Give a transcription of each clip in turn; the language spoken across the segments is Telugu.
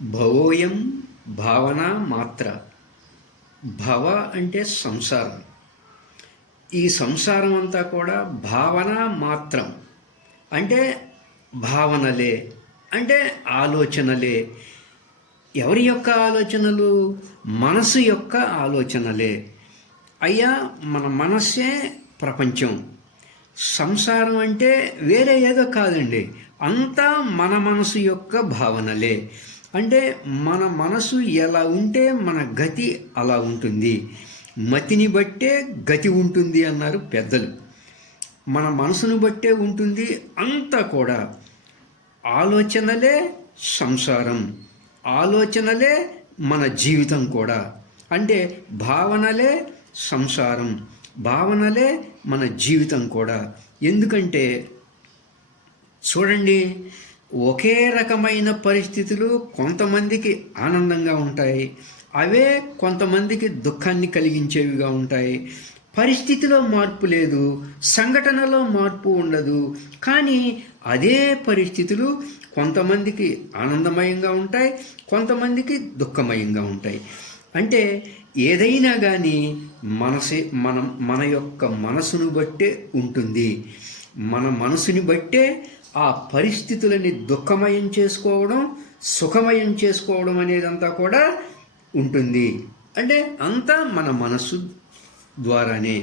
భవోయం భావన మాత్ర. భవ అంటే సంసారం. ఈ సంసారం అంతా కూడా భావన మాత్రం, అంటే భావనలే, అంటే ఆలోచనలే. ఎవరి యొక్క ఆలోచనలు? మనసు యొక్క ఆలోచనలే. అయ్యా, మన మనస్సే ప్రపంచం. సంసారం అంటే వేరే ఏదో కాదండి, అంతా మన మనసు యొక్క భావనలే. అంటే మన మనసు ఎలా ఉంటే మన గతి అలా ఉంటుంది. మతిని బట్టే గతి ఉంటుంది అన్నారు పెద్దలు. మన మనసును బట్టే ఉంటుంది అంతా కూడా. ఆలోచనలే సంసారం, ఆలోచనలే మన జీవితం కూడా. అంటే భావనలే సంసారం, భావనలే మన జీవితం కూడా. ఎందుకంటే చూడండి, ఒకే రకమైన పరిస్థితులు కొంతమందికి ఆనందంగా ఉంటాయి, అవే కొంతమందికి దుఃఖాన్ని కలిగించేవిగా ఉంటాయి. పరిస్థితిలో మార్పు లేదు, సంఘటనలో మార్పు ఉండదు, కానీ అదే పరిస్థితులు కొంతమందికి ఆనందమయంగా ఉంటాయి, కొంతమందికి దుఃఖమయంగా ఉంటాయి. అంటే ఏదైనా కానీ మన యొక్క మనసును బట్టే ఉంటుంది. మన మనసుని బట్టే ఆ పరిస్థితులని దుఃఖమయం చేసుకోవడం, సుఖమయం చేసుకోవడం అనేదంతా కూడా ఉంటుంది. అంటే అంతా మన మనసు ద్వారానే.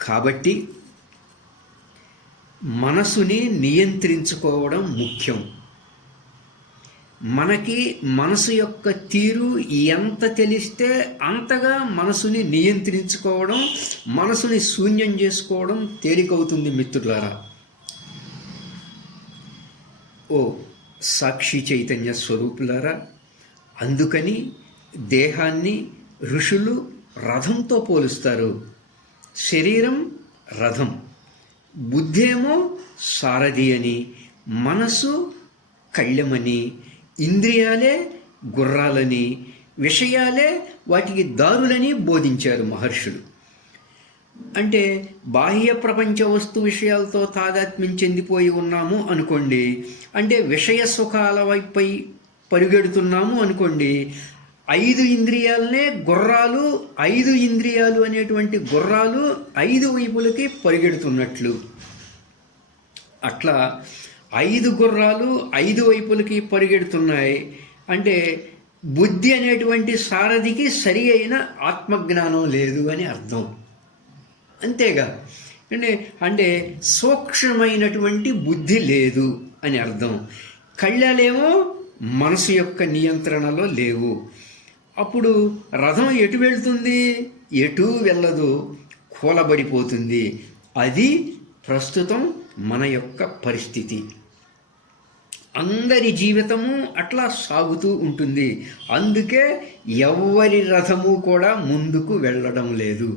కాబట్టి మనసుని నియంత్రించుకోవడం ముఖ్యం. మనకి మనసు యొక్క తీరు ఎంత తెలిస్తే అంతగా మనసుని నియంత్రించుకోవడం, మనసుని శూన్యం చేసుకోవడం తేలికవుతుంది మిత్రులారా. ఓ సాక్షి చైతన్య స్వరూపులారా, అందుకని దేహాన్ని ఋషులు రథంతో పోలుస్తారు. శరీరం రథం, బుద్ధేమో సారథి అని, మనసు కళ్ళెమని, ఇంద్రియాలే గుర్రాలని, విషయాలే వాటికి దారులని బోధించారు మహర్షులు. అంటే బాహ్య ప్రపంచ వస్తు విషయాలతో తాదాత్మ్యం చెందిపోయి ఉన్నాము అనుకోండి, అంటే విషయ సుఖాల వైపై పరిగెడుతున్నాము అనుకోండి. 5 ఇంద్రియాలనే గుర్రాలు, 5 ఇంద్రియాలు అనేటువంటి గుర్రాలు 5 వైపులకి పరిగెడుతున్నట్లు. అట్లా 5 గుర్రాలు 5 వైపులకి పరిగెడుతున్నాయి. అంటే బుద్ధి అనేటువంటి సారథికి సరి అయిన ఆత్మజ్ఞానం లేదు అని అర్థం. అంతేగా, అంటే సూక్ష్మమైనటువంటి బుద్ధి లేదు అని అర్థం. కళ్ళలేమో మనసు యొక్క నియంత్రణలో లేవు. అప్పుడు రథం ఎటు వెళ్తుంది? ఎటు వెళ్ళదు, కూలబడిపోతుంది. అది ప్రస్తుతం మన యొక్క పరిస్థితి. అందరి జీవితము అట్లా సాగుతూ ఉంటుంది. అందుకే ఎవ్వరి రథము కూడా ముందుకు వెళ్ళడం లేదు.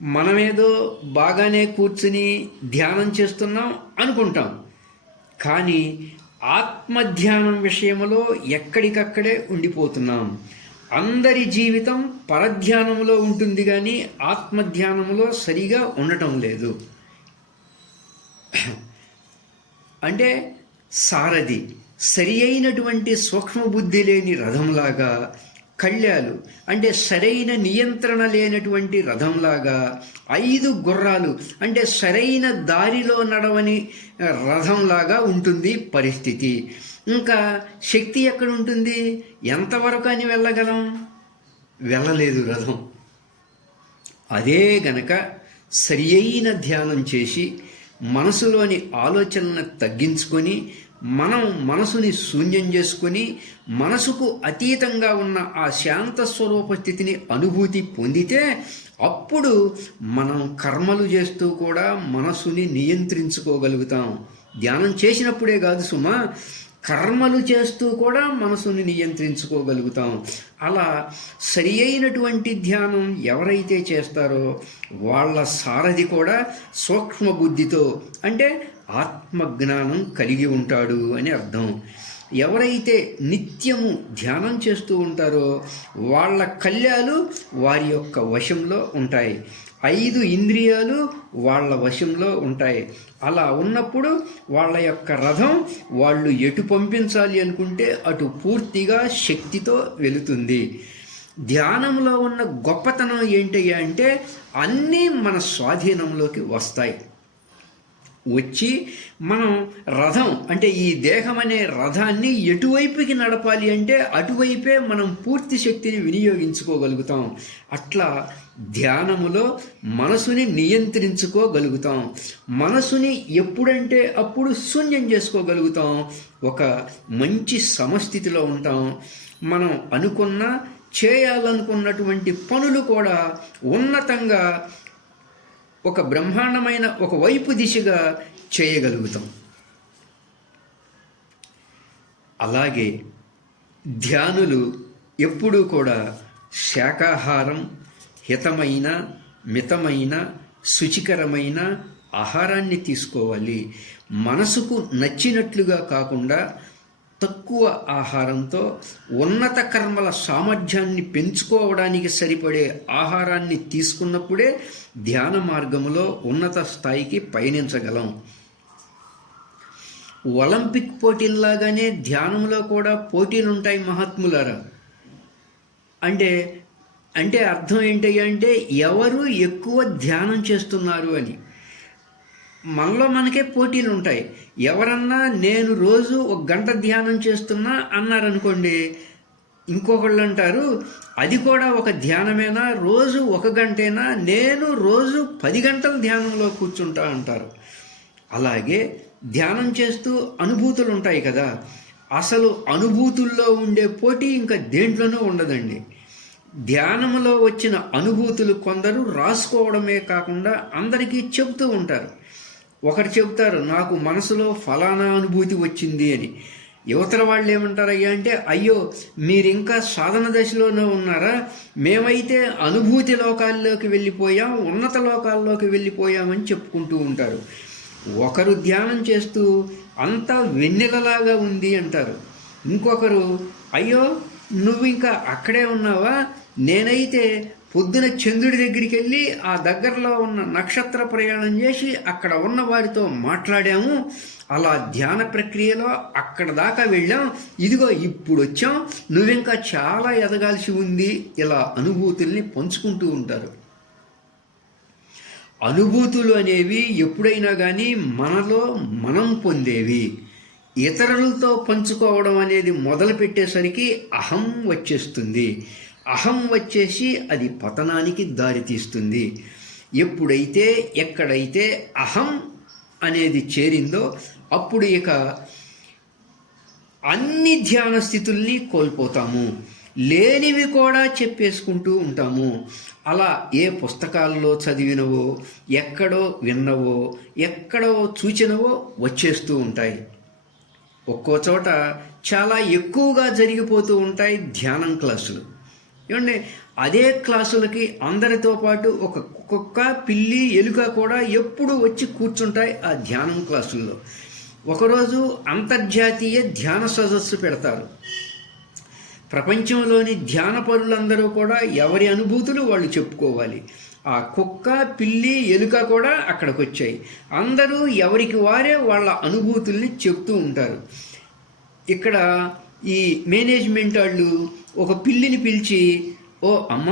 మనమేదో బాగానే కూర్చుని ధ్యానం చేస్తున్నాం అనుకుంటాం, కానీ ఆత్మధ్యానం విషయంలో ఎక్కడికక్కడే ఉండిపోతున్నాం. అందరి జీవితం పరధ్యానంలో ఉంటుంది, కానీ ఆత్మధ్యానంలో సరిగా ఉండటం లేదు. అంటే సారథి సరి అయినటువంటి సూక్ష్మబుద్ధి లేని రథంలాగా, కళ్యాలు అంటే సరైన నియంత్రణ లేనటువంటి రథంలాగా, 5 గుర్రాలు అంటే సరైన దారిలో నడవని రథంలాగా ఉంటుంది పరిస్థితి. ఇంకా శక్తి ఎక్కడ ఉంటుంది? ఎంతవరకు అని వెళ్ళగలం? వెళ్ళలేదు రథం. అదే గనక సరి అయిన ధ్యానం చేసి మనసులోని ఆలోచనలను తగ్గించుకొని మనం మనసుని శూన్యం చేసుకొని మనసుకు అతీతంగా ఉన్న ఆ శాంత స్వరూప స్థితిని అనుభూతి పొందితే అప్పుడు మనం కర్మలు చేస్తూ కూడా మనసుని నియంత్రించుకోగలుగుతాం. ధ్యానం చేసినప్పుడే కాదు సుమా, కర్మలు చేస్తూ కూడా మనసుని నియంత్రించుకోగలుగుతాం. అలా సరి అయినటువంటి ధ్యానం ఎవరైతే చేస్తారో వాళ్ళ సారథి కూడా సూక్ష్మ బుద్ధితో, అంటే ఆత్మజ్ఞానం కలిగి ఉంటాడు అని అర్థం. ఎవరైతే నిత్యము ధ్యానం చేస్తూ ఉంటారో వాళ్ళ కళ్యాలు వారి యొక్క వశంలో ఉంటాయి. 5 ఇంద్రియాలు వాళ్ళ వశంలో ఉంటాయి. అలా ఉన్నప్పుడు వాళ్ళ యొక్క రథం వాళ్ళు ఎటు పంపించాలి అనుకుంటే అటు పూర్తిగా శక్తితో వెళుతుంది. ధ్యానంలో ఉన్న గొప్పతనం ఏంటయ్యా అంటే అన్నీ మన స్వాధీనంలోకి వస్తాయి. వచ్చి మనం రథం అంటే ఈ దేహం అనే రథాన్ని ఎటువైపుకి నడపాలి అంటే అటువైపే మనం పూర్తి శక్తిని వినియోగించుకోగలుగుతాం. అట్లా ధ్యానములో మనసుని నియంత్రించుకోగలుగుతాం. మనసుని ఎప్పుడంటే అప్పుడు శూన్యం చేసుకోగలుగుతాం. ఒక మంచి సమస్థితిలో ఉంటాం. మనం అనుకున్న చేయాలనుకున్నటువంటి పనులు కూడా ఉన్నతంగా ఒక బ్రహ్మాండమైన ఒక వైపు దిశగా చేయగలుగుతాం. అలాగే ధ్యానులు ఎప్పుడూ కూడా శాకాహారం, హితమైన, మితమైన, శుచికరమైన ఆహారాన్ని తీసుకోవాలి. మనసుకు నచ్చినట్లుగా కాకుండా తక్కువ ఆహారంతో ఉన్నత కర్మల సామర్థ్యాన్ని పెంచుకోవడానికి సరిపడే ఆహారాన్ని తీసుకున్నప్పుడే ధ్యాన మార్గంలో ఉన్నత స్థాయికి పయనించగలం. ఒలింపిక్ పోటీల్లాగానే ధ్యానంలో కూడా పోటీలు ఉంటాయి మహాత్ములారా. అంటే అర్థం ఏంటి అంటే ఎవరు ఎక్కువ ధ్యానం చేస్తున్నారు అని. మనలో మనకే పోటీలు ఉంటాయి. ఎవరన్నా నేను రోజు 1 గంట ధ్యానం చేస్తున్నా అన్నారనుకోండి, ఇంకొకళ్ళు అంటారు అది కూడా ఒక ధ్యానమేనా, రోజు 1 గంటేనా, నేను రోజు 10 గంటలు ధ్యానంలో కూర్చుంటా అంటారు. అలాగే ధ్యానం చేస్తూ అనుభూతులు ఉంటాయి కదా, అసలు అనుభూతుల్లో ఉండే పోటీ ఇంకా దేంట్లోనూ ఉండదండి. ధ్యానంలో వచ్చిన అనుభూతులు కొందరు రాసుకోవడమే కాకుండా అందరికీ చెబుతూ ఉంటారు. ఒకరు చెబుతారు నాకు మనసులో ఫలానా అనుభూతి వచ్చింది అని. యువతల వాళ్ళు ఏమంటారయ్యా అంటే అయ్యో మీరు ఇంకా సాధన దశలోనే ఉన్నారా, మేమైతే అనుభూతి లోకాల్లోకి వెళ్ళిపోయాం, ఉన్నత లోకాల్లోకి వెళ్ళిపోయామని చెప్పుకుంటూ ఉంటారు. ఒకరు ధ్యానం చేస్తూ అంతా వెన్నెలలాగా ఉంది అంటారు. ఇంకొకరు అయ్యో నువ్వు ఇంకా అక్కడే ఉన్నావా, నేనైతే పొద్దున చంద్రుడి దగ్గరికి వెళ్ళి ఆ దగ్గరలో ఉన్న నక్షత్ర ప్రయాణం చేసి అక్కడ ఉన్న వారితో మాట్లాడాము, అలా ధ్యాన ప్రక్రియలో అక్కడ దాకా వెళ్ళాం, ఇదిగో ఇప్పుడు వచ్చాం, నువ్వింకా చాలా ఎదగాల్సి ఉంది, ఇలా అనుభూతుల్ని పంచుకుంటూ ఉంటారు. అనుభూతులు అనేవి ఎప్పుడైనా కానీ మనలో మనం పొందేవి. ఇతరులతో పంచుకోవడం అనేది మొదలు పెట్టేసరికి అహం వచ్చేస్తుంది. అహం వచ్చేసి అది పతనానికి దారితీస్తుంది. ఎప్పుడైతే ఎక్కడైతే అహం అనేది చేరిందో అప్పుడు ఇక అన్ని ధ్యాన స్థితుల్ని కోల్పోతాము, లేనివి కూడా చెప్పేసుకుంటూ ఉంటాము. అలా ఏ పుస్తకాల్లో చదివినవో, ఎక్కడో విన్నవో, ఎక్కడో చూచినవో వచ్చేస్తూ ఉంటాయి. ఒక్కో చోట చాలా ఎక్కువగా జరిగిపోతూ ఉంటాయి ధ్యానం క్లాసులు. ఏమండి అదే క్లాసులకి అందరితో పాటు ఒక కుక్క, పిల్లి, ఎలుక కూడా ఎప్పుడు వచ్చి కూర్చుంటాయి ఆ ధ్యానం క్లాసుల్లో. ఒకరోజు అంతర్జాతీయ ధ్యాన సదస్సు పెడతారు. ప్రపంచంలోని ధ్యాన పరులందరూ కూడా ఎవరి అనుభూతులు వాళ్ళు చెప్పుకోవాలి. ఆ కుక్క, పిల్లి, ఎలుక కూడా అక్కడికి వచ్చాయి. అందరూ ఎవరికి వారే వాళ్ళ అనుభూతుల్ని చెప్తూ ఉంటారు. ఇక్కడ ఈ మేనేజ్మెంట్ వాళ్ళు ఒక పిల్లిని పిలిచి, ఓ అమ్మ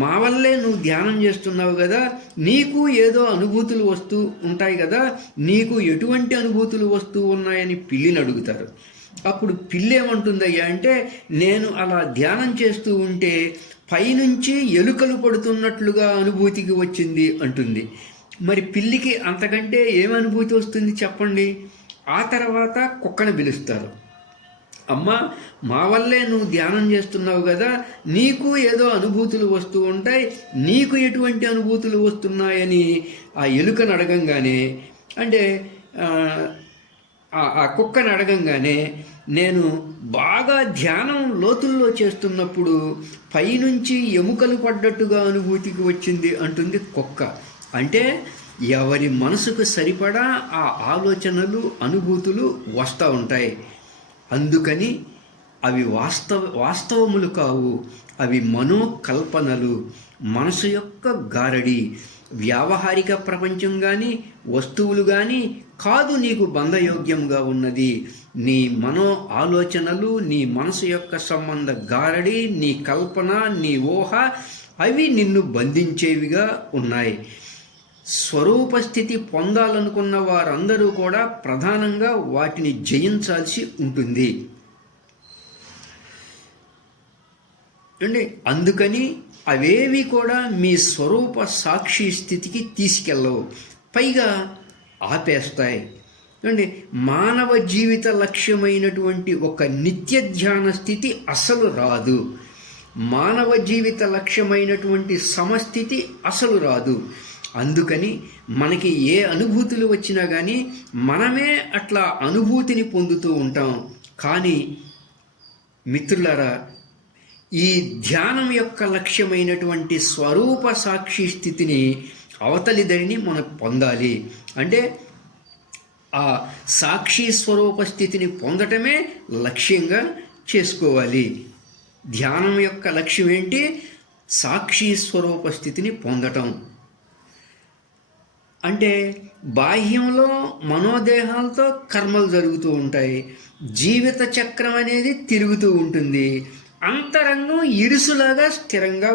మా వల్లే నువ్వు ధ్యానం చేస్తున్నావు కదా, నీకు ఏదో అనుభూతులు వస్తూ ఉంటాయి కదా, నీకు ఎటువంటి అనుభూతులు వస్తూ ఉన్నాయని పిల్లిని అడుగుతారు. అప్పుడు పిల్లి ఏమంటుందయ్యా అంటే నేను అలా ధ్యానం చేస్తూ ఉంటే పైనుంచి ఎలుకలు పడుతున్నట్లుగా అనుభూతికి వచ్చింది అంటుంది. మరి పిల్లికి అంతకంటే ఏం అనుభూతి వస్తుంది చెప్పండి? ఆ తర్వాత కుక్కను పిలుస్తారు. అమ్మ మా వల్లే నువ్వు ధ్యానం చేస్తున్నావు కదా, నీకు ఏదో అనుభూతులు వస్తూ ఉంటాయి, నీకు ఎటువంటి అనుభూతులు వస్తున్నాయని ఆ ఎలుకను అడగంగానే, అంటే ఆ కుక్కను అడగంగానే, నేను బాగా ధ్యానం లోతుల్లో చేస్తున్నప్పుడు పైనుంచి ఎముకలు పడ్డట్టుగా అనుభూతికి వచ్చింది అంటుంది కుక్క. అంటే ఎవరి మనసుకు సరిపడా ఆ ఆలోచనలు, అనుభూతులు వస్తూ ఉంటాయి. అందుకని అవి వాస్తవములు కావు, అవి మనోకల్పనలు, మనసు యొక్క గారడి. వ్యావహారిక ప్రపంచం కానీ వస్తువులు కానీ కాదు నీకు బంధయోగ్యంగా ఉన్నది. నీ మనో ఆలోచనలు, నీ మనసు యొక్క సంబంధ గారడి, నీ కల్పన, నీ ఊహ, అవి నిన్ను బంధించేవిగా ఉన్నాయి. స్వరూపస్థితి పొందాలనుకున్న వారందరూ కూడా ప్రధానంగా వాటిని జయించాల్సి ఉంటుంది అండి. అందుకని అవేవి కూడా మీ స్వరూప సాక్షి స్థితికి తీసుకెళ్ళవు, పైగా ఆపేస్తాయి అండి. మానవ జీవిత లక్ష్యమైనటువంటి ఒక నిత్య ధ్యాన స్థితి అసలు రాదు. మానవ జీవిత లక్ష్యమైనటువంటి సమస్థితి అసలు రాదు. అందుకని మనకి ఏ అనుభూతులు వచ్చినా కానీ మనమే అట్లా అనుభూతిని పొందుతూ ఉంటాం. కానీ మిత్రులారా, ఈ ధ్యానం యొక్క లక్ష్యమైనటువంటి స్వరూప సాక్షి స్థితిని అవతలి దరిని మనం పొందాలి. అంటే ఆ సాక్షి స్వరూప స్థితిని పొందటమే లక్ష్యంగా చేసుకోవాలి. ధ్యానం యొక్క లక్ష్యం ఏంటి? సాక్షి స్వరూప స్థితిని పొందటం. అంటే బాహ్యంలో మనోదేహాలతో కర్మలు జరుగుతూ ఉంటాయి, జీవిత చక్రం అనేది తిరుగుతూ ఉంటుంది, అంతరంగం ఇరుసులాగా స్థిరంగా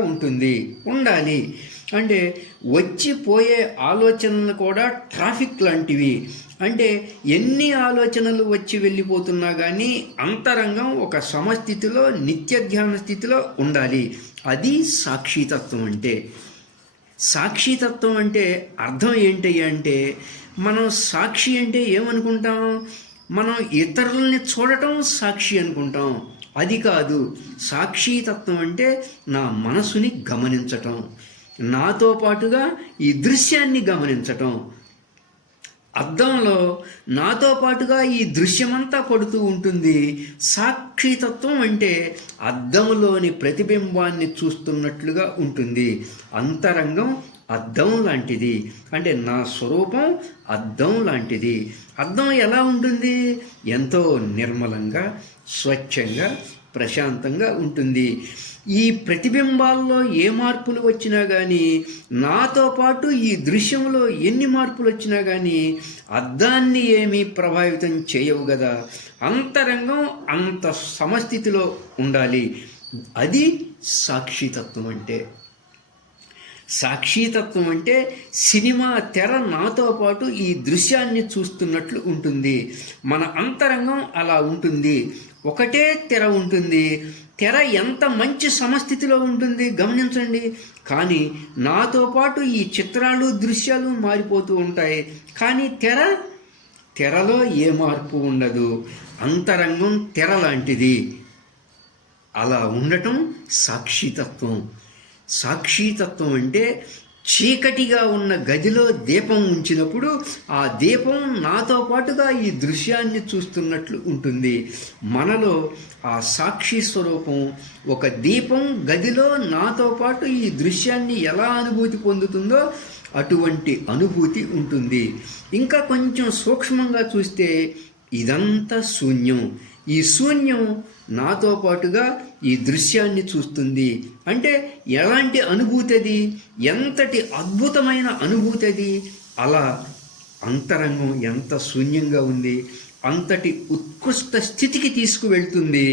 ఉండాలి. అంటే వచ్చిపోయే ఆలోచనలు కూడా ట్రాఫిక్ లాంటివి. అంటే ఎన్ని ఆలోచనలు వచ్చి వెళ్ళిపోతున్నా కానీ అంతరంగం ఒక సమస్థితిలో, నిత్య ధ్యాన స్థితిలో ఉండాలి. అది సాక్షితత్వం అంటే. సాక్షితత్వం అంటే అర్థం ఏంటి అంటే, మనం సాక్షి అంటే ఏమనుకుంటాం? మనం ఇతరులని చూడటం సాక్షి అనుకుంటాం. అది కాదు. సాక్షితత్వం అంటే నా మనసుని గమనించటం, నాతో పాటుగా ఈ దృశ్యాన్ని గమనించటం. అద్దంలో నాతో పాటుగా ఈ దృశ్యమంతా పడుతూ ఉంటుంది. సాక్షితత్వం అంటే అద్దంలోని ప్రతిబింబాన్ని చూస్తున్నట్లుగా ఉంటుంది. అంతరంగం అద్దం లాంటిది. అంటే నా స్వరూపం అద్దం లాంటిది. అద్దం ఎలా ఉంటుంది? ఎంతో నిర్మలంగా, స్వచ్ఛంగా, ప్రశాంతంగా ఉంటుంది. ఈ ప్రతిబింబాల్లో ఏ మార్పులు వచ్చినా కానీ, నాతో పాటు ఈ దృశ్యంలో ఎన్ని మార్పులు వచ్చినా కానీ అద్దాన్ని ఏమీ ప్రభావితం చేయవు కదా. అంతరంగం అంత సమస్థితిలో ఉండాలి. అది సాక్షితత్వం అంటే. సాక్షితత్వం అంటే సినిమా తెర నాతో పాటు ఈ దృశ్యాన్ని చూస్తున్నట్లు ఉంటుంది. మన అంతరంగం అలా ఉంటుంది. ఒకటే తెర ఉంటుంది. తెర ఎంత మంచి సమస్థితిలో ఉంటుంది గమనించండి. కానీ నాతో పాటు ఈ చిత్రాలు, దృశ్యాలు మారిపోతూ ఉంటాయి. కానీ తెరలో ఏ మార్పు ఉండదు. అంతరంగం తెర లాంటిది. అలా ఉండటం సాక్షితత్వం. సాక్షితత్వం అంటే చీకటిగా ఉన్న గదిలో దీపం ఉంచినప్పుడు ఆ దీపం నాతో పాటుగా ఈ దృశ్యాన్ని చూస్తున్నట్లు ఉంటుంది. మనలో ఆ సాక్షి స్వరూపం ఒక దీపం గదిలో నాతో పాటు ఈ దృశ్యాన్ని ఎలా అనుభూతి పొందుతుందో అటువంటి అనుభూతి ఉంటుంది. ఇంకా కొంచెం సూక్ష్మంగా చూస్తే ఇదంతా శూన్యం. ఈ శూన్యం నాతో పాటుగా ఈ దృశ్యాన్ని చూస్తుంది. అంటే ఎలాంటి అనుభూతి అది? ఎంతటి అద్భుతమైన అనుభూతి అది! అలా అంతరంగం ఎంత శూన్యంగా ఉంది, అంతటి ఉత్కృష్ట స్థితికి తీసుకువెళ్తుంది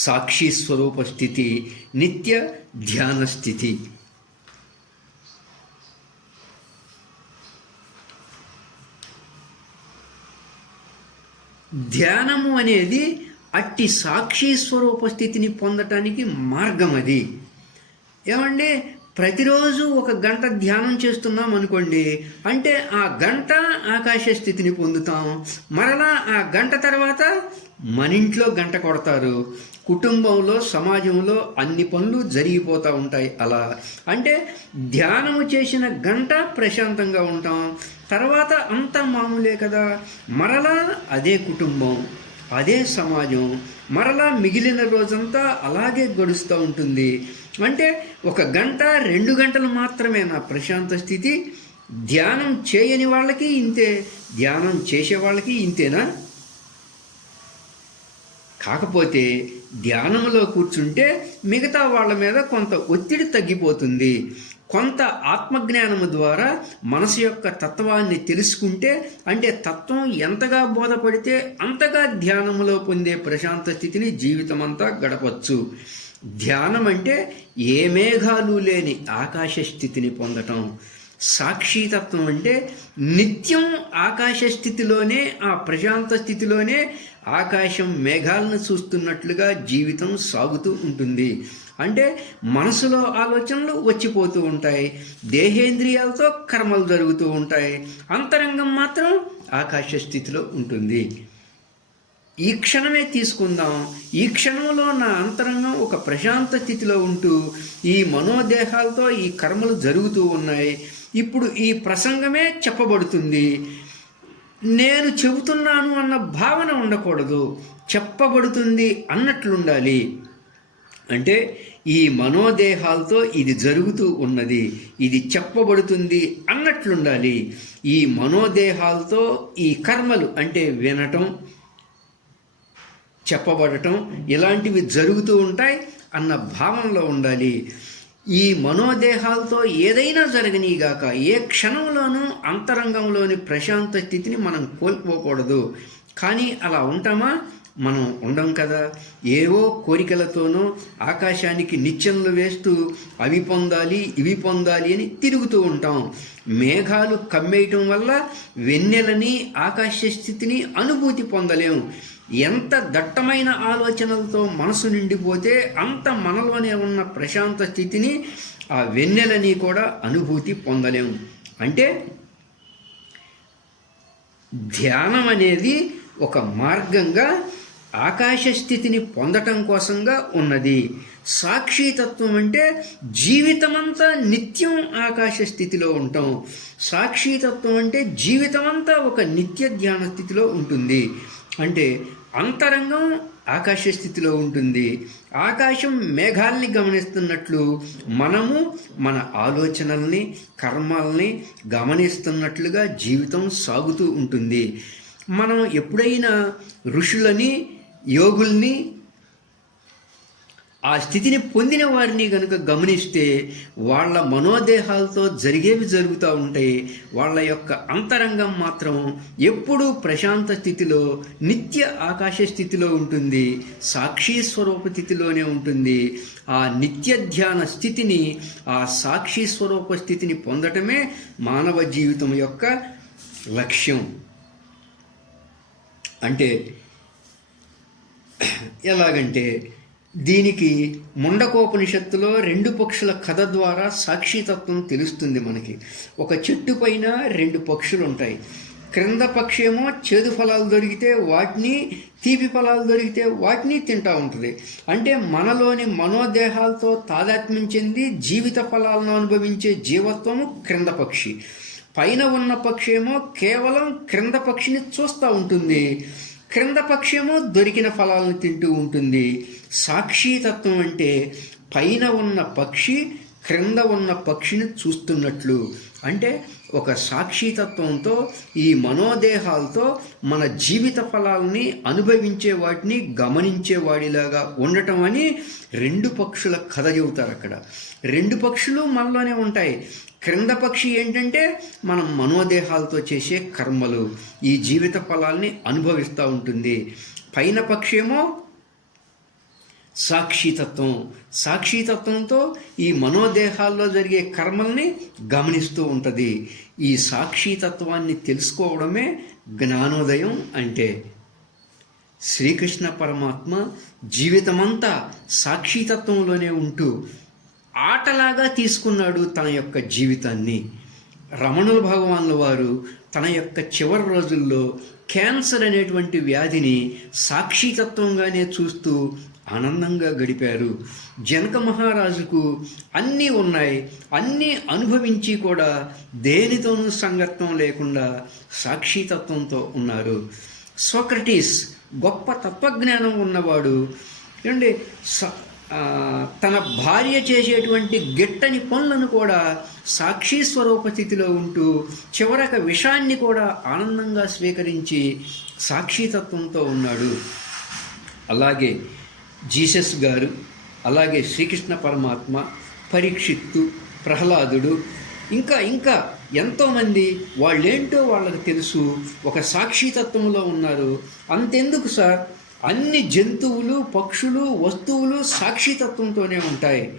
సాక్షి స్వరూప స్థితి, నిత్య ధ్యాన స్థితి. ధ్యానము అనేది అట్టి సాక్షి స్వరూప స్థితిని పొందటానికి మార్గం. అది ఏమండి, ప్రతిరోజు 1 గంట ధ్యానం చేస్తున్నాం అనుకోండి, అంటే ఆ గంట ఆకాశ స్థితిని పొందుతాం. మరలా ఆ గంట తర్వాత మన ఇంట్లో గంట కొడతారు. కుటుంబంలో, సమాజంలో అన్ని పనులు జరిగిపోతూ ఉంటాయి. అలా అంటే ధ్యానము చేసిన గంట ప్రశాంతంగా ఉంటాం. తర్వాత అంతా మామూలే కదా. మరలా అదే కుటుంబం, అదే సమాజం, మరలా మిగిలిన రోజంతా అలాగే గడుస్తూ ఉంటుంది. అంటే 1 గంట 2 గంటలు మాత్రమే నా ప్రశాంత స్థితి. ధ్యానం చేయని వాళ్ళకి ఇంతే, ధ్యానం చేసే వాళ్ళకి ఇంతేనా? కాకపోతే ధ్యానంలో కూర్చుంటే మిగతా వాళ్ళ మీద కొంత ఒత్తిడి తగ్గిపోతుంది. కొంత ఆత్మజ్ఞానము ద్వారా మనసు యొక్క తత్వాన్ని తెలుసుకుంటే, అంటే తత్వం ఎంతగా బోధపడితే అంతగా ధ్యానములో పొందే ప్రశాంత స్థితిని జీవితమంతా గడపచ్చు. ధ్యానం అంటే ఏ మేఘాలు లేని ఆకాశ స్థితిని పొందటం. సాక్షితత్వం అంటే నిత్యం ఆకాశ స్థితిలోనే, ఆ ప్రశాంత స్థితిలోనే ఆకాశం మేఘాలను చూస్తున్నట్లుగా జీవితం సాగుతూ ఉంటుంది. అంటే మనసులో ఆలోచనలు వచ్చిపోతూ ఉంటాయి, దేహేంద్రియాలతో కర్మలు జరుగుతూ ఉంటాయి, అంతరంగం మాత్రం ఆకాశ స్థితిలో ఉంటుంది. ఈ క్షణమే తీసుకుందాం. ఈ క్షణంలో నా అంతరంగం ఒక ప్రశాంత స్థితిలో ఉంటూ ఈ మనోదేహాలతో ఈ కర్మలు జరుగుతూ ఉన్నాయి. ఇప్పుడు ఈ ప్రసంగమే చెప్పబడుతుంది. నేను చెబుతున్నాను అన్న భావన ఉండకూడదు, చెప్పబడుతుంది అన్నట్లుండాలి. అంటే ఈ మనోదేహాలతో ఇది జరుగుతూ ఉన్నది, ఇది చెప్పబడుతుంది అన్నట్లుండాలి. ఈ మనోదేహాలతో ఈ కర్మలు అంటే వినటం, చెప్పబడటం ఇలాంటివి జరుగుతూ ఉంటాయి అన్న భావనలో ఉండాలి. ఈ మనోదేహాలతో ఏదైనా జరగనీగాక ఏ క్షణంలోనూ అంతరంగంలోని ప్రశాంత స్థితిని మనం కోల్పోకూడదు. కానీ అలా ఉంటామా? మనం ఉండం కదా. ఏవో కోరికలతోనో ఆకాశానికి నిచ్చెనలు వేస్తూ అవి పొందాలి ఇవి పొందాలి అని తిరుగుతూ ఉంటాం. మేఘాలు కమ్మేయటం వల్ల వెన్నెలని ఆకాశ స్థితిని అనుభూతి పొందలేం. ఎంత దట్టమైన ఆలోచనలతో మనసు నిండిపోతే అంత మనలోనే ఉన్న ప్రశాంత స్థితిని, ఆ వెన్నెలని కూడా అనుభూతి పొందలేము. అంటే ధ్యానం అనేది ఒక మార్గంగా ఆకాశ స్థితిని పొందటం కోసంగా ఉన్నది. సాక్షితత్వం అంటే జీవితమంతా నిత్యం ఆకాశ స్థితిలో ఉంటాం. సాక్షితత్వం అంటే జీవితమంతా ఒక నిత్య ధ్యాన స్థితిలో ఉంటుంది. అంటే అంతరంగం ఆకాశ స్థితిలో ఉంటుంది. ఆకాశం మేఘాల్ని గమనిస్తున్నట్లు మనము మన ఆలోచనల్ని, కర్మల్ని గమనిస్తున్నట్లుగా జీవితం సాగుతూ ఉంటుంది. మనం ఎప్పుడైనా ఋషులని, యోగుల్ని, ఆ స్థితిని పొందిన వారిని కనుక గమనిస్తే వాళ్ళ మనోదేహాలతో జరిగేవి జరుగుతూ ఉంటాయి. వాళ్ళ యొక్క అంతరంగం మాత్రం ఎప్పుడూ ప్రశాంత స్థితిలో, నిత్య ఆకాశ స్థితిలో ఉంటుంది, సాక్షి స్వరూప స్థితిలోనే ఉంటుంది. ఆ నిత్య ధ్యాన స్థితిని, ఆ సాక్షి స్వరూప స్థితిని పొందటమే మానవ జీవితం యొక్క లక్ష్యం. అంటే ఎలాగంటే దీనికి ముండకోపనిషత్తులో 2 పక్షుల కథ ద్వారా సాక్షితత్వం తెలుస్తుంది మనకి. ఒక చెట్టు పైన 2 పక్షులు ఉంటాయి. క్రింద పక్షేమో చేదు ఫలాలు దొరికితే వాటిని, తీపి ఫలాలు దొరికితే వాటిని తింటూ ఉంటుంది. అంటే మనలోని మనోదేహాలతో తాదాత్మ్యం చెంది జీవిత ఫలాలను అనుభవించే జీవత్వము క్రింద పక్షి. పైన ఉన్న పక్షేమో కేవలం క్రింద పక్షిని చూస్తూ ఉంటుంది. క్రింద పక్షేమో దొరికిన ఫలాలను తింటూ ఉంటుంది. సాక్షితత్వం అంటే పైన ఉన్న పక్షి క్రింద ఉన్న పక్షిని చూస్తున్నట్లు. అంటే ఒక సాక్షితత్వంతో ఈ మనోదేహాలతో మన జీవిత ఫలాలని అనుభవించే వాటిని గమనించే వాడిలాగా ఉండటం అని 2 పక్షుల కథ చెబుతారు అక్కడ. 2 పక్షులు మనలోనే ఉంటాయి. క్రింద పక్షి ఏంటంటే మనం మనోదేహాలతో చేసే కర్మలు, ఈ జీవిత ఫలాల్ని అనుభవిస్తూ ఉంటుంది. పైన పక్షి ఏమో సాక్షితత్వం. సాక్షితత్వంతో ఈ మనోదేహాల్లో జరిగే కర్మల్ని గమనిస్తూ ఉంటుంది. ఈ సాక్షితత్వాన్ని తెలుసుకోవడమే జ్ఞానోదయం. అంటే శ్రీకృష్ణ పరమాత్మ జీవితమంతా సాక్షితత్వంలోనే ఉంటూ ఆటలాగా తీసుకున్నాడు తన యొక్క జీవితాన్ని. రమణుల భగవాన్ల వారు తన యొక్క చివరి రోజుల్లో క్యాన్సర్ అనేటువంటి వ్యాధిని సాక్షితత్వంగానే చూస్తూ ఆనందంగా గడిపారు. జనక మహారాజుకు అన్నీ ఉన్నాయి, అన్నీ అనుభవించి కూడా దేనితోనూ సంగత్వం లేకుండా సాక్షితత్వంతో ఉన్నారు. సోక్రటీస్ గొప్ప తత్వజ్ఞానం ఉన్నవాడు. ఏమంటే తన భార్య చేసేటువంటి గిట్టని పనులను కూడా సాక్షి స్వరూప స్థితిలో ఉంటూ చివరక విషాన్ని కూడా ఆనందంగా స్వీకరించి సాక్షితత్వంతో ఉన్నాడు. అలాగే జీసస్ గారు, అలాగే శ్రీకృష్ణ పరమాత్మ, పరీక్షిత్తు, ప్రహ్లాదుడు, ఇంకా ఇంకా ఎంతోమంది వాళ్ళేంటో వాళ్ళకి తెలుసు, ఒక సాక్షితత్వంలో ఉన్నారు. అంతెందుకు సార్, అన్ని జంతువులు, పక్షులు, వస్తువులు సాక్షితత్వంతోనే ఉంటాయి.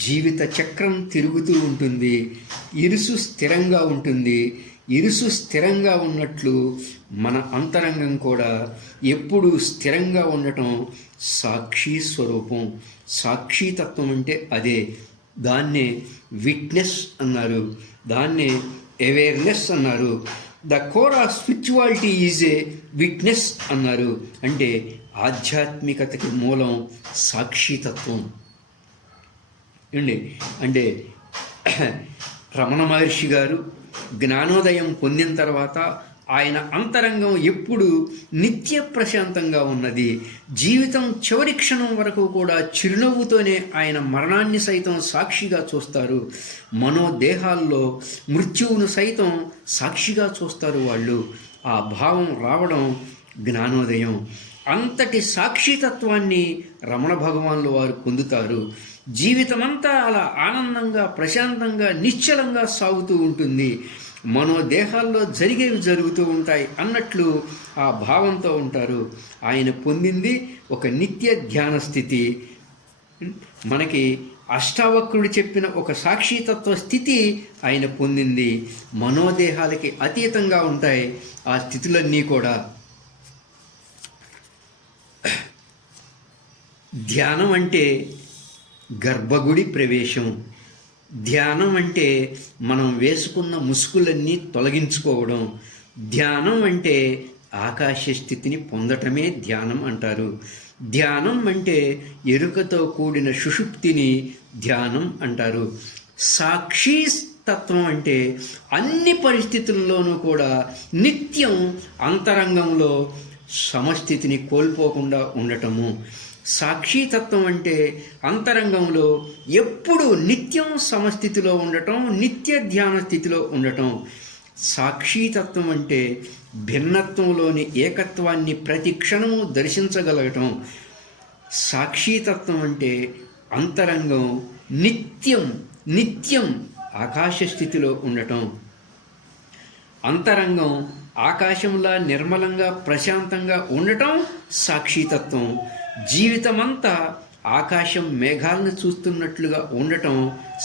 జీవిత చక్రం తిరుగుతూ ఉంటుంది, ఇరుసు స్థిరంగా ఉంటుంది. ఇరుసు స్థిరంగా ఉన్నట్లు మన అంతరంగం కూడా ఎప్పుడూ స్థిరంగా ఉండటం సాక్షి స్వరూపం. సాక్షితత్వం అంటే అదే. దాన్నే విట్నెస్ అన్నారు, దాన్నే అవేర్నెస్ అన్నారు. The core of spirituality is a witness అన్నారు. అంటే ఆధ్యాత్మికతకి మూలం సాక్షితత్వం అంటే రమణ మహర్షి గారు జ్ఞానోదయం పొందిన తర్వాత ఆయన అంతరంగం ఎప్పుడు నిత్య ప్రశాంతంగా ఉన్నది. జీవితం చివరి క్షణం వరకు కూడా చిరునవ్వుతోనే ఆయన మరణాన్ని సైతం సాక్షిగా చూస్తారు. మనోదేహాల్లో మృత్యువును సైతం సాక్షిగా చూస్తారు వాళ్ళు. ఆ భావం రావడం జ్ఞానోదయం. అంతటి సాక్షితత్వాన్ని రమణ భగవాన్లు వారు పొందుతారు. జీవితమంతా అలా ఆనందంగా, ప్రశాంతంగా, నిశ్చలంగా సాగుతూ ఉంటుంది. మనోదేహాల్లో జరిగేవి జరుగుతూ ఉంటాయి అన్నట్లు ఆ భావంతో ఉంటారు. ఆయన పొందింది ఒక నిత్య ధ్యాన స్థితి. మనకి అష్టావక్రుడు చెప్పిన ఒక సాక్షితత్వ స్థితి ఆయన పొందింది. మనోదేహాలకి అతీతంగా ఉంటాయి ఆ స్థితులన్నీ కూడా. ధ్యానం అంటే గర్భగుడి ప్రవేశం. ధ్యానం అంటే మనం వేసుకున్న ముసుగులన్నీ తొలగించుకోవడం. ధ్యానం అంటే ఆకాశ స్థితిని పొందటమే ధ్యానం అంటారు. ధ్యానం అంటే ఎరుకతో కూడిన సుషుప్తిని ధ్యానం అంటారు. సాక్షి తత్వం అంటే అన్ని పరిస్థితుల్లోనూ కూడా నిత్యం అంతరంగంలో సమస్థితిని కోల్పోకుండా ఉండటము. సాక్షితత్వం అంటే అంతరంగంలో ఎప్పుడు నిత్యం సమస్థితిలో ఉండటం, నిత్య ధ్యాన స్థితిలో ఉండటం. సాక్షితత్వం అంటే భిన్నత్వంలోని ఏకత్వాన్ని ప్రతి క్షణము దర్శించగలగటం. సాక్షితత్వం అంటే అంతరంగం నిత్యం నిత్యం ఆకాశ స్థితిలో ఉండటం. అంతరంగం ఆకాశంలా నిర్మలంగా, ప్రశాంతంగా ఉండటం సాక్షితత్వం. జీవితమంతా ఆకాశం మేఘాలను చూస్తున్నట్లుగా ఉండటం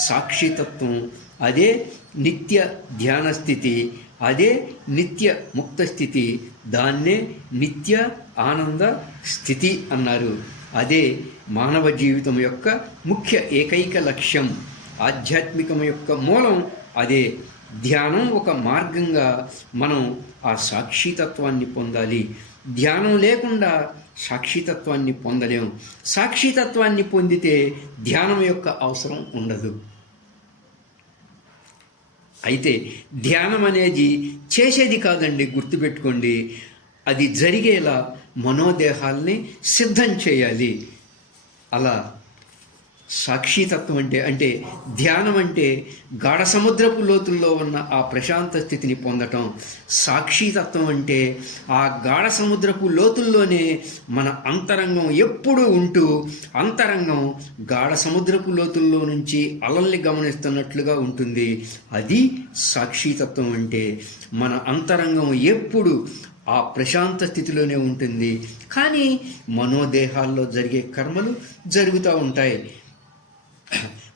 సాక్షితత్వం. అదే నిత్య ధ్యాన స్థితి, అదే నిత్య ముక్త స్థితి. దాన్నే నిత్య ఆనంద స్థితి అన్నారు. అదే మానవ జీవితం యొక్క ముఖ్య ఏకైక లక్ష్యం. ఆధ్యాత్మికం యొక్క మూలం అదే. ధ్యానం ఒక మార్గంగా మనం ఆ సాక్షితత్వాన్ని పొందాలి. ధ్యానం లేకుండా సాక్షితత్వాన్ని పొందలేం. సాక్షితత్వాన్ని పొందితే ధ్యానం యొక్క అవసరం ఉండదు. అయితే ధ్యానం అనేది చేసేది కాదండి, గుర్తుపెట్టుకోండి. అది జరిగేలా మనోదేహాల్ని సిద్ధం చేయాలి. అలా సాక్షితత్వం అంటే ధ్యానం అంటే గాఢ సముద్రపు లోతుల్లో ఉన్న ఆ ప్రశాంత స్థితిని పొందటం. సాక్షితత్వం అంటే ఆ గాఢ సముద్రపు లోతుల్లోనే మన అంతరంగం ఎప్పుడూ ఉంటూ, అంతరంగం గాఢ సముద్రపు లోతుల్లో నుంచి అలల్ని గమనిస్తున్నట్లుగా ఉంటుంది. అది సాక్షితత్వం అంటే. మన అంతరంగం ఎప్పుడు ఆ ప్రశాంత స్థితిలోనే ఉంటుంది. కానీ మనోదేహాల్లో జరిగే కర్మలు జరుగుతూ ఉంటాయి.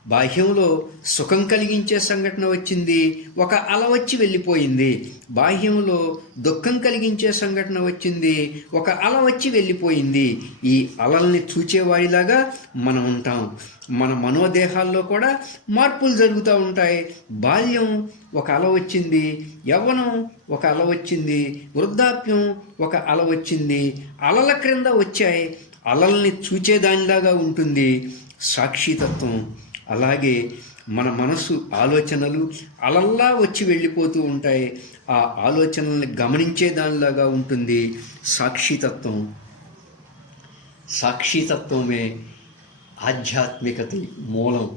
బాహ్యంలో సుఖం కలిగించే సంఘటన వచ్చింది, ఒక అల వచ్చి వెళ్ళిపోయింది. బాహ్యంలో దుఃఖం కలిగించే సంఘటన వచ్చింది, ఒక అల వచ్చి వెళ్ళిపోయింది. ఈ అలల్ని చూచేవాడిలాగా మనం ఉంటాం. మన మనోదేహాల్లో కూడా మార్పులు జరుగుతూ ఉంటాయి. బాల్యం ఒక అల వచ్చింది, యవ్వనం ఒక అల వచ్చింది, వృద్ధాప్యం ఒక అల వచ్చింది. అలల క్రింద వచ్చాయి. అలల్ని చూచేదానిలాగా ఉంటుంది సాక్షితత్వం. అలాగే మన మనసు ఆలోచనలు అలల్లా వచ్చి వెళ్ళిపోతూ ఉంటాయి. ఆ ఆలోచనల్ని గమనించే దానిలాగా ఉంటుంది సాక్షితత్వం. సాక్షితత్వమే ఆధ్యాత్మికత మూలం.